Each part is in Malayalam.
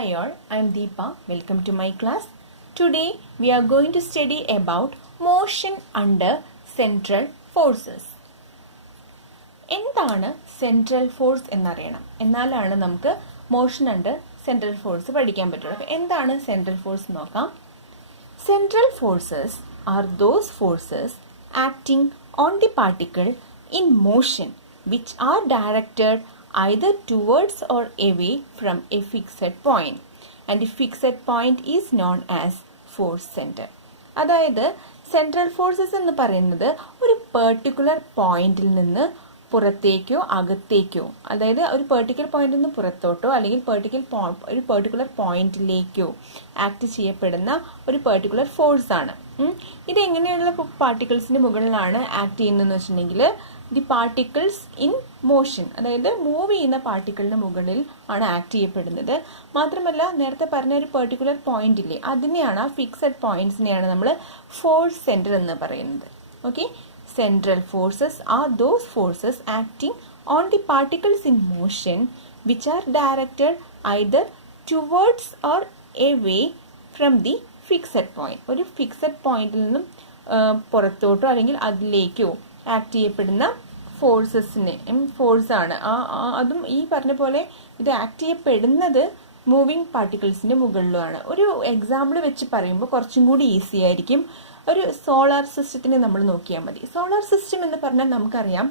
Hi all, I am Deepa. Welcome to my class. Today we are going to study about motion under central forces. എന്താണ് സെൻട്രൽ ഫോഴ്സ് എന്നറിയണം. എന്നാലാണ് നമുക്ക് മോഷൻ അണ്ടർ സെൻട്രൽ ഫോഴ്സ് പഠിക്കാൻ പറ്റുള്ളൂ. അപ്പോൾ എന്താണ് സെൻട്രൽ ഫോഴ്സ് നോക്കാം. Central forces are those forces acting on the particle in motion which are directed either towards or away from a fixed point, and the fixed point is known as force center. അതായത് സെൻട്രൽ ഫോഴ്സസ് എന്ന് പറയുന്നത് ഒരു പെർട്ടിക്കുലർ പോയിന്റിൽ നിന്ന് പുറത്തേക്കോ അകത്തേക്കോ, അതായത് ഒരു പെർട്ടിക്കുലർ പോയിന്റിൽ നിന്ന് പുറത്തോട്ടോ അല്ലെങ്കിൽ ഒരു പെർട്ടിക്കുലർ പോയിന്റിലേക്കോ ആക്ട് ചെയ്യപ്പെടുന്ന ഒരു പെർട്ടിക്കുലർ ഫോഴ്സ് ആണ്. ഇത് എങ്ങനെയുള്ള പാർട്ടിക്കിൾസിന്റെ മുകളിലാണ് ആക്ട് ചെയ്യുന്നതെന്ന് വെച്ചിട്ടുണ്ടെങ്കിൽ ദി പാർട്ടിക്കിൾസ് ഇൻ മോഷൻ, അതായത് മൂവ് ചെയ്യുന്ന പാർട്ടിക്കിളിന് മുകളിൽ ആണ് ആക്ട് ചെയ്യപ്പെടുന്നത്. മാത്രമല്ല നേരത്തെ പറഞ്ഞ ഒരു പെർട്ടിക്കുലർ പോയിന്റ് ഇല്ലേ, അതിനെയാണ്, ആ ഫിക്സഡ് പോയിന്റ്സിനെയാണ് നമ്മൾ ഫോഴ്സ് സെന്റർ എന്ന് പറയുന്നത്. Okay, central forces are those forces acting on the particles in motion which are directed either towards or away from the fixed point. ഒരു ഫിക്സഡ് പോയിന്റിൽ നിന്നും പുറത്തോട്ടോ അല്ലെങ്കിൽ അതിലേക്കോ ആക്ട് ചെയ്യപ്പെടുന്ന ഫോഴ്സാണ്. അതും ഈ പറഞ്ഞ പോലെ ഇത് ആക്ട് ചെയ്യപ്പെടുന്നത് മൂവിങ് പാർട്ടിക്കിൾസിന്റെ മുകളിലുമാണ്. ഒരു എക്സാമ്പിൾ വെച്ച് പറയുമ്പോൾ കുറച്ചും കൂടി ഈസി ആയിരിക്കും. ഒരു സോളാർ സിസ്റ്റത്തിനെ നമ്മൾ നോക്കിയാൽ മതി. സോളാർ സിസ്റ്റം എന്ന് പറഞ്ഞാൽ നമുക്കറിയാം,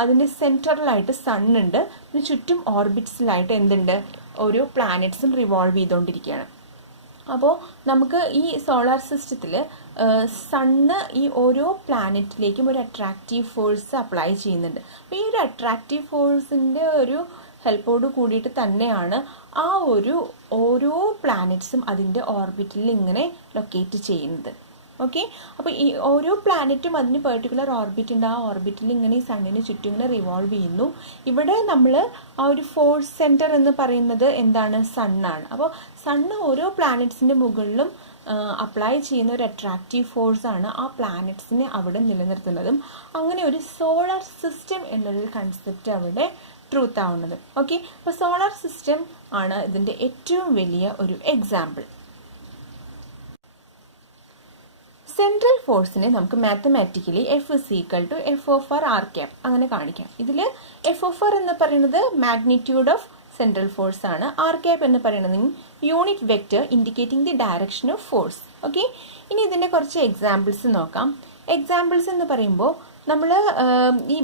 അതിന്റെ സെൻട്രലായിട്ട് സണ്ണുണ്ട്, പിന്നെ ചുറ്റും ഓർബിറ്റ്സിലായിട്ട് എന്തുണ്ട്, ഓരോ പ്ലാനറ്റ്സും റിവോൾവ് ചെയ്തുകൊണ്ടിരിക്കുകയാണ്. അപ്പോൾ നമുക്ക് ഈ സോളാർ സിസ്റ്റത്തിൽ സണ്ണ് ഈ ഓരോ പ്ലാനറ്റിലേക്കും ഒരു അട്രാക്റ്റീവ് ഫോഴ്സ് അപ്ലൈ ചെയ്യുന്നുണ്ട്. അപ്പോൾ ഈ ഒരു അട്രാക്റ്റീവ് ഫോഴ്സിന്റെ ഒരു ഹെൽപ്പോട് കൂടിയിട്ട് തന്നെയാണ് ആ ഓരോ പ്ലാനറ്റ്സും അതിൻ്റെ ഓർബിറ്റിൽ ഇങ്ങനെ ലൊക്കേറ്റ് ചെയ്യുന്നത്. ഓക്കെ, അപ്പോൾ ഈ ഓരോ പ്ലാനറ്റും അതിന് പെർട്ടിക്കുലർ ഓർബിറ്റ് ഉണ്ട്. ആ ഓർബിറ്റിൽ ഇങ്ങനെ ഈ സണ്ണിന് ചുറ്റും ഇങ്ങനെ റിവോൾവ് ചെയ്യുന്നു. ഇവിടെ നമ്മൾ ആ ഒരു ഫോഴ്സ് സെന്റർ എന്ന് പറയുന്നത് എന്താണ്, സണ്ണാണ്. അപ്പോൾ സണ്ണ് ഓരോ പ്ലാനറ്റ്സിന്റെ മുകളിലും അപ്ലൈ ചെയ്യുന്ന ഒരു അട്രാക്റ്റീവ് ഫോഴ്സ് ആണ് ആ പ്ലാനറ്റ്സിനെ അവിടെ നിലനിർത്തുന്നതും. അങ്ങനെ ഒരു സോളാർ സിസ്റ്റം എന്നൊരു കൺസെപ്റ്റ് അവിടെ ട്രൂത്ത് ആവുന്നത്. ഓക്കെ, അപ്പോൾ സോളാർ സിസ്റ്റം ആണ് ഇതിന്റെ ഏറ്റവും വലിയ ഒരു എക്സാമ്പിൾ. സെൻട്രൽ ഫോഴ്സിനെ നമുക്ക് മാത്തമാറ്റിക്കലി F=F(r)r) അങ്ങനെ കാണിക്കാം. ഇതിൽ F(r) എന്ന് പറയുന്നത് മാഗ്നിറ്റ്യൂഡ് ഓഫ് സെൻട്രൽ ഫോഴ്സ് ആണ്. r എന്ന് പറയുന്നത് unit vector indicating the direction of force. Okay, ഇനി ഇതിന്റെ കുറച്ച് എക്സാമ്പിൾസ് നോക്കാം. എക്സാമ്പിൾസ് എന്ന് പറയുമ്പോൾ നമ്മൾ ഈ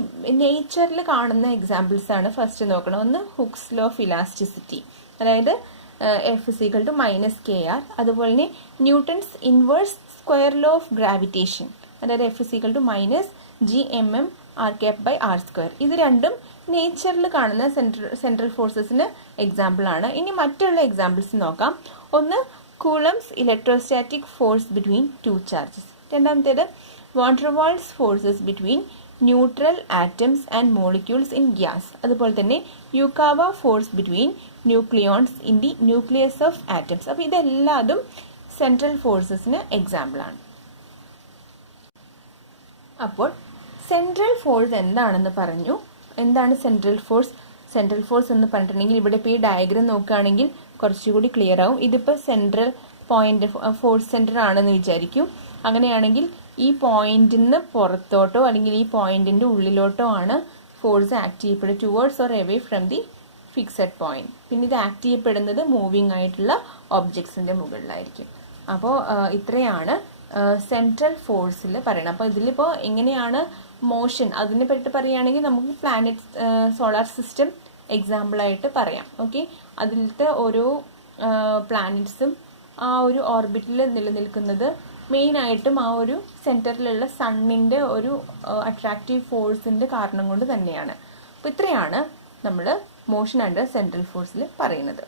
നേച്ചറിൽ കാണുന്ന എക്സാമ്പിൾസ് ആണ് ഫസ്റ്റ് നോക്കണം. ഒന്ന് ഹുക്സ് ലോ ഓഫ് ഇലാസ്റ്റിസിറ്റി, അതായത് F=−kr. അതുപോലെ തന്നെ Newton's inverse square law of gravitation, അതായത് F=G(m)r²/r². ഇത് രണ്ടും നേച്ചറിൽ കാണുന്ന സെൻട്രൽ ഫോഴ്സസിന് എക്സാമ്പിൾ ആണ്. ഇനി മറ്റുള്ള എക്സാമ്പിൾസ് നോക്കാം. ഒന്ന് Coulomb's electrostatic force between two charges. രണ്ടാമത്തേത് Van der Waals forces between neutral atoms and molecules in gas. അതുപോലെ തന്നെ Yukawa force between nucleons in the nucleus of atoms. അപ്പോൾ ഇതെല്ലാതും സെൻട്രൽ ഫോഴ്സസിന് എക്സാമ്പിൾ ആണ്. അപ്പോൾ സെൻട്രൽ ഫോഴ്സ് എന്താണെന്ന് പറഞ്ഞു. എന്താണ് സെൻട്രൽ ഫോഴ്സ്? സെൻട്രൽ ഫോഴ്സ് എന്ന് പറഞ്ഞിട്ടുണ്ടെങ്കിൽ ഇവിടെ ഇപ്പോൾ ഈ ഡയഗ്രം നോക്കുകയാണെങ്കിൽ കുറച്ചുകൂടി ക്ലിയർ ആവും. ഇതിപ്പോൾ സെൻട്രൽ പോയിന്റ് ഫോഴ്സ് സെന്റർ ആണെന്ന് വിചാരിക്കും. അങ്ങനെയാണെങ്കിൽ ഈ പോയിന്റിൽ നിന്ന് പുറത്തോട്ടോ അല്ലെങ്കിൽ ഈ പോയിന്റിന്റെ ഉള്ളിലോട്ടോ ആണ് ഫോഴ്സ് ആക്ട് ചെയ്യപ്പെടുക, towards or away from the fixed point. പിന്നെ ഇത് ആക്ട് ചെയ്യപ്പെടുന്നത് മൂവിങ് ആയിട്ടുള്ള ഒബ്ജക്ട്സിന്റെ മുകളിലായിരിക്കും. അപ്പോൾ ഇത്രയാണ് സെൻട്രൽ ഫോഴ്സിൽ പറയുന്നത്. അപ്പോൾ ഇതിലിപ്പോൾ എങ്ങനെയാണ് മോഷൻ അതിനെ പറ്റി പറയുകയാണെങ്കിൽ നമുക്ക് പ്ലാനറ്റ് സോളാർ സിസ്റ്റം എക്സാമ്പിളായിട്ട് പറയാം. ഓക്കെ, അതിലത്തെ ഓരോ പ്ലാനറ്റ്സും ആ ഒരു ഓർബിറ്റിൽ നിലനിൽക്കുന്നത് മെയിനായിട്ടും ആ ഒരു സെൻറ്ററിലുള്ള സണ്ണിൻ്റെ ഒരു അട്രാക്റ്റീവ് ഫോഴ്സിൻ്റെ കാരണം കൊണ്ട് തന്നെയാണ്. അപ്പോൾ ഇത്രയാണ് നമ്മൾ മോഷൻ അണ്ടർ സെൻട്രൽ ഫോഴ്സിൽ പറയുന്നത്.